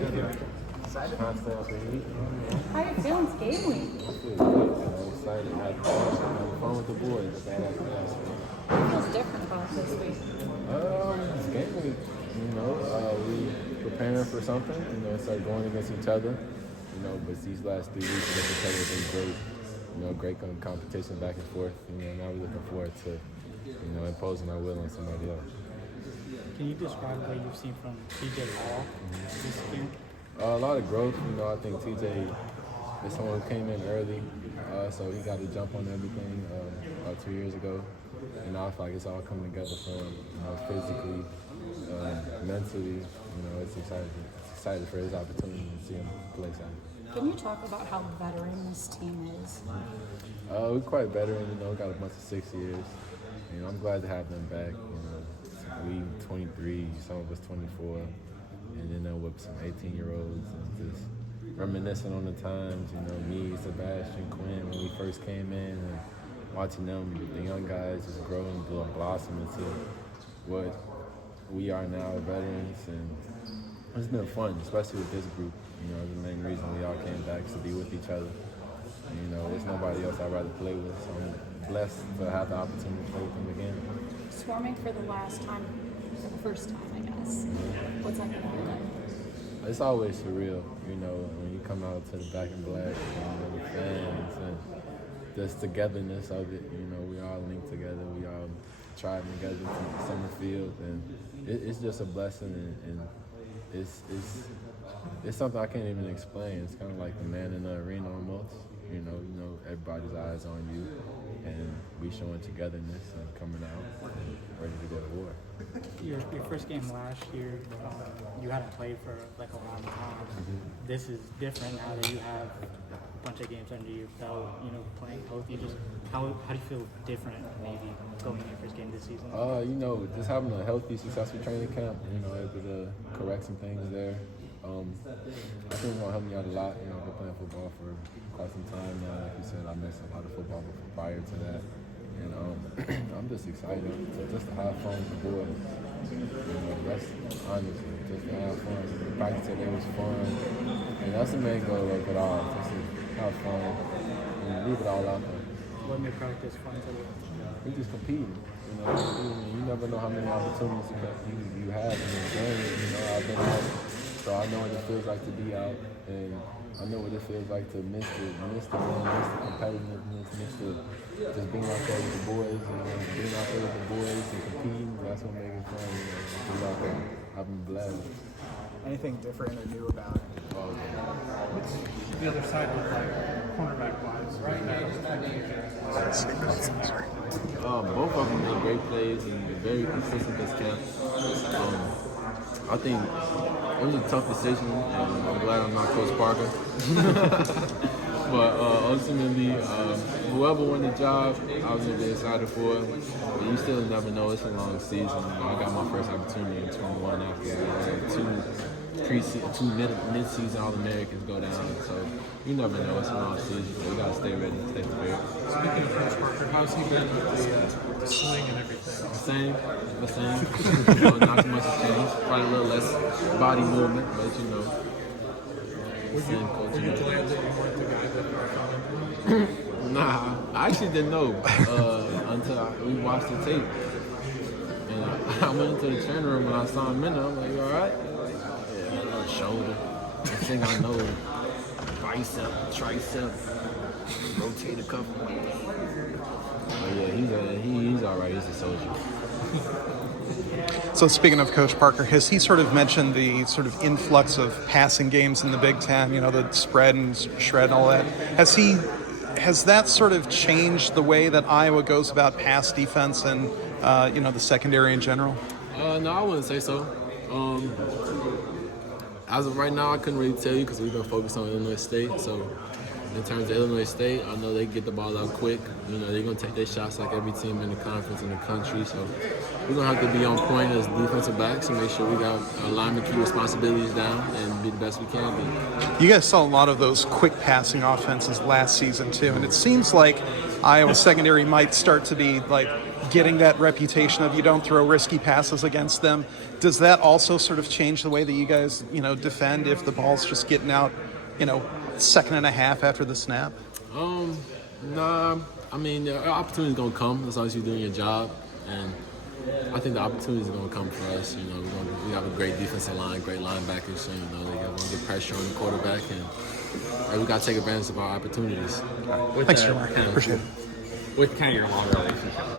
you doing? Excited? Trying to stay up and eat. How you feeling? It's game week. I feel good. Excited. Having fun with the boys. That's all I can ask for. What feels different about this week? It's game week. We preparing for something. Start going against each other. But these last 3 weeks against each other have been great. Great competition back and forth. Now we're looking forward to, imposing our will on somebody else. Can you describe what you've seen from TJ Hall this year? A lot of growth. I think TJ is someone who came in early, so he got to jump on everything about 2 years ago. And I feel like it's all coming together for him, physically, mentally. It's excited for his opportunity to see him play soccer. Can you talk about how veteran this team is? We're quite veteran. Got a bunch of 6 years. I'm glad to have them back. We 23, some of us 24, and then with some 18-year-olds and just reminiscing on the times. Me, Sebastian, Quinn, when we first came in, and watching them, the young guys, just grow and blossom into what we are now, veterans, and it's been fun, especially with this group. The main reason we all came back is to be with each other. There's nobody else I'd rather play with, so I'm blessed to have the opportunity to play with them again. Swarming for the first time, I guess. What's that going to be like? It's always surreal, when you come out to the Back in Black, the fans, and just togetherness of it. We all linked together, we all tried together to Summerfield, and it's just a blessing, and it's something I can't even explain. It's kind of like the man in the arena almost. Everybody's eyes on you, and we showing togetherness and coming out and ready to go to war. Your first game last year, you hadn't played for like a long time. Mm-hmm. This is different now that you have a bunch of games under your belt. Playing both. How do you feel different maybe going in your first game this season? Just having a healthy, successful training camp. Able to correct some things there. I think it's gonna help me out a lot. I've been playing football for quite some time now. Like you said, I missed a lot of football prior to that, and I'm just excited just to have fun with the boys. That's honestly just to have fun. The practice today was fun, and that's the main goal of it all. Just to have fun and leave it all out there. What made practice fun today? We just competing. You never know how many opportunities you have in the game. I've been out. So I know what it feels like to be out, and I know what it feels like to miss the win, miss the competitiveness, miss the just being out there with the boys, and being out there with the boys and competing. That's what makes it fun. Being out there, I've been blessed. Anything different or new about it? What's the other side look like, cornerback-wise, right now? Both of them made great plays and very consistent this camp. I think it was a tough decision, and I'm glad I'm not Coach Parker. But ultimately, whoever won the job, I was going to be excited for it. But you still never know. It's a long season. I got my first opportunity in 21 after two mid-season All-Americans go down. So you never know. It's a long season. So we got to stay ready, stay prepared. Speaking of Coach Parker, how's he been with the swing and everything? The same. Not too much has changed. Probably a little less body movement, but Were you glad that you weren't the guy that found? Nah, I actually didn't know until we watched the tape. And I went into the training room and I saw him in there. I'm like, you all right? Yeah, a little shoulder. Next thing I know, bicep, tricep, rotate a couple. But yeah, he's all right. He's a soldier. So speaking of Coach Parker, has he sort of mentioned the sort of influx of passing games in the Big Ten, the spread and shred and all that? Has that sort of changed the way that Iowa goes about pass defense and, the secondary in general? No, I wouldn't say so. As of right now, I couldn't really tell you because we've been focused on Illinois State. So in terms of Illinois State, I know they get the ball out quick. They're going to take their shots like every team in the conference in the country. So we're going to have to be on point as defensive backs and make sure we got our lineman key responsibilities down and be the best we can be. You guys saw a lot of those quick passing offenses last season too, and it seems like Iowa secondary might start to be like getting that reputation of you don't throw risky passes against them. Does that also sort of change the way that you guys, defend if the ball's just getting out, second and a half after the snap? Nah. I mean, the opportunity's gonna come as long as you're doing your job, and I think the opportunities are gonna come for us. We have a great defensive line, great linebackers, so they're gonna get pressure on the quarterback, and we gotta take advantage of our opportunities. Thanks, Jermari. Appreciate it. With kind of your longer relationship